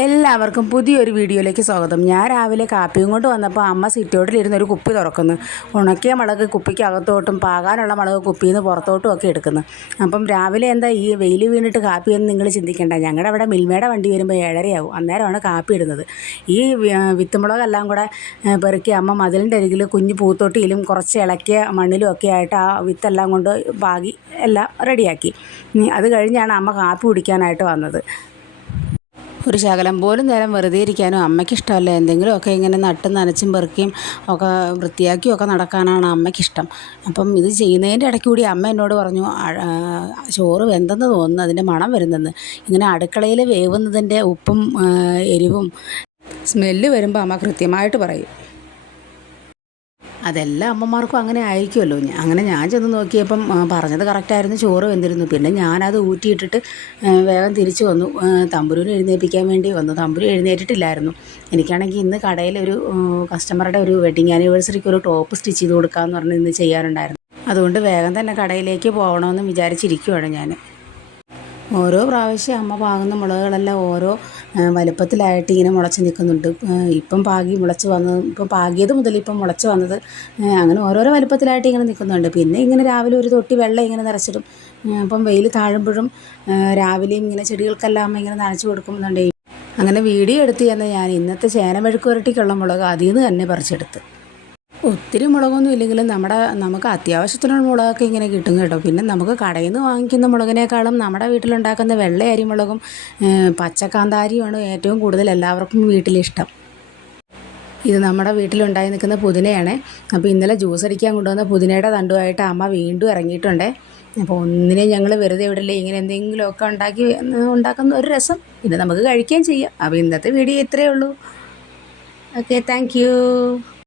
എല്ലാവർക്കും പുതിയൊരു വീഡിയോയിലേക്ക് സ്വാഗതം. ഞാൻ രാവിലെ കാപ്പിയും കൊണ്ട് വന്നപ്പോൾ അമ്മ സിറ്റോട്ടിലിരുന്ന് ഒരു കുപ്പി തുറക്കുന്നു. ഉണക്കിയ മുളക് കുപ്പിക്ക് അകത്തോട്ടും പാകാനുള്ള മുളക് കുപ്പിയിൽ നിന്ന് പുറത്തോട്ടും ഒക്കെ എടുക്കുന്നു. അപ്പം രാവിലെ എന്താ ഈ വെയിൽ വീണിട്ട് കാപ്പി എന്ന് നിങ്ങൾ ചിന്തിക്കേണ്ട. ഞങ്ങളുടെ അവിടെ മിൽമയുടെ വണ്ടി വരുമ്പോൾ ഏഴരയാവും. അന്നേരമാണ് കാപ്പി ഇടുന്നത്. ഈ വിത്തുമുളകെല്ലാം കൂടെ പെറുക്കി അമ്മ മതിലിന്റെ അരികിൽ കുഞ്ഞു പൂത്തൊട്ടിയിലും കുറച്ച് ഇളക്കിയ മണ്ണിലും ഒക്കെ ആയിട്ട് ആ വിത്തെല്ലാം കൊണ്ട് പാകി എല്ലാം റെഡിയാക്കി. അത് കഴിഞ്ഞാണ് അമ്മ കാപ്പി കുടിക്കാനായിട്ട് വന്നത്. ഒരു പോലും നേരം വെറുതെ ഇരിക്കാനും അമ്മയ്ക്ക് ഇഷ്ടമല്ല. എന്തെങ്കിലുമൊക്കെ ഇങ്ങനെ നട്ടും നനച്ചും പെറുക്കിയും ഒക്കെ വൃത്തിയാക്കിയും ഒക്കെ നടക്കാനാണ് അമ്മയ്ക്കിഷ്ടം. അപ്പം ഇത് ചെയ്യുന്നതിന്റെ ഇടയ്ക്ക് കൂടി അമ്മ എന്നോട് പറഞ്ഞു "ആ, ആ, ചോറ് വെന്തെന്ന് തോന്നുന്നു അതിന്റെ മണം വരുന്നെന്ന്. ഇങ്ങനെ അടുക്കളയിൽ വേവുന്നതിന്റെ ഉപ്പും എരിവും സ്മെല്ല് വരുമ്പോൾ അമ്മ കൃത്യമായിട്ട് പറയും. അതെല്ലാ അമ്മമാർക്കും അങ്ങനെ ആയിരിക്കുമല്ലോ. അങ്ങനെ ഞാൻ ചെന്ന് നോക്കിയപ്പം പറഞ്ഞത് കറക്റ്റായിരുന്നു ചോറ് വെന്തിരുന്നു. പിന്നെ ഞാനത് ഊറ്റിയിട്ടിട്ട് വേഗം തിരിച്ചു വന്നു. തമ്പുരൂന് എഴുന്നേൽപ്പിക്കാൻ വേണ്ടി വന്നു. തമ്പുരു എഴുന്നേറ്റിട്ടില്ലായിരുന്നു. എനിക്കാണെങ്കിൽ ഇന്ന് കടയിൽ ഒരു കസ്റ്റമറുടെ ഒരു വെഡിങ് ആനിവേഴ്സറിക്ക് ഒരു ടോപ്പ് സ്റ്റിച്ച് ചെയ്ത് കൊടുക്കാമെന്ന് പറഞ്ഞ് ഇന്ന് ചെയ്യാനുണ്ടായിരുന്നു. അതുകൊണ്ട് വേഗം തന്നെ കടയിലേക്ക് പോകണമെന്ന് വിചാരിച്ചിരിക്കുവാണ് ഞാൻ ഓരോ പ്രാവശ്യം അമ്മ പാകുന്ന മുളകുകളെല്ലാം ഓരോ വലുപ്പത്തിലായിട്ട് ഇങ്ങനെ മുളച്ച് നിൽക്കുന്നുണ്ട്. ഇപ്പം പാകി മുളച്ച് വന്നത് ഇപ്പം പാകിയത് മുതൽ ഇപ്പം മുളച്ച് വന്നത് അങ്ങനെ ഓരോരോ വലുപ്പത്തിലായിട്ട് ഇങ്ങനെ നിൽക്കുന്നുണ്ട്. പിന്നെ ഇങ്ങനെ രാവിലെ ഒരു തൊട്ടി വെള്ളം ഇങ്ങനെ നിറച്ചിടും. അപ്പം വെയിൽ താഴുമ്പോഴും രാവിലെയും ഇങ്ങനെ ചെടികൾക്കെല്ലാം ഇങ്ങനെ നനച്ചു കൊടുക്കുന്നുണ്ട് അങ്ങനെ വീഡിയോ എടുത്ത് തന്നെ ഞാൻ ഇന്നത്തെ ചേന മെഴുക്ക് പുരട്ടിക്കുള്ള മുളക് അതിൽ നിന്ന് തന്നെ പറിച്ചെടുത്ത്. ഒത്തിരി മുളകൊന്നും ഇല്ലെങ്കിലും നമ്മുടെ നമുക്ക് അത്യാവശ്യത്തിനുള്ള മുളകൊക്കെ ഇങ്ങനെ കിട്ടും കേട്ടോ. പിന്നെ നമുക്ക് കടയിൽ നിന്ന് വാങ്ങിക്കുന്ന മുളകിനേക്കാളും നമ്മുടെ വീട്ടിലുണ്ടാക്കുന്ന വെള്ള അരിമുളകും മുളകും പച്ചക്കാന്താരിയുമാണ് ഏറ്റവും കൂടുതൽ എല്ലാവർക്കും വീട്ടിലിഷ്ടം. ഇത് നമ്മുടെ വീട്ടിലുണ്ടായി നിൽക്കുന്ന പുതിനയാണ്. അപ്പോൾ ഇന്നലെ ജ്യൂസ് അടിക്കാൻ കൊണ്ടുവന്ന പുതിനയുടെ തണ്ടുമായിട്ട് അമ്മ വീണ്ടും ഇറങ്ങിയിട്ടുണ്ട്. അപ്പോൾ ഒന്നിനെ ഞങ്ങൾ വെറുതെ ഇവിടെ ഇങ്ങനെ എന്തെങ്കിലുമൊക്കെ ഉണ്ടാക്കി ഉണ്ടാക്കുന്ന ഒരു രസം. പിന്നെ നമുക്ക് കഴിക്കുകയും ചെയ്യാം. അപ്പോൾ ഇന്നത്തെ വീഡിയോ ഇത്രയേ ഉള്ളൂ. Okay thank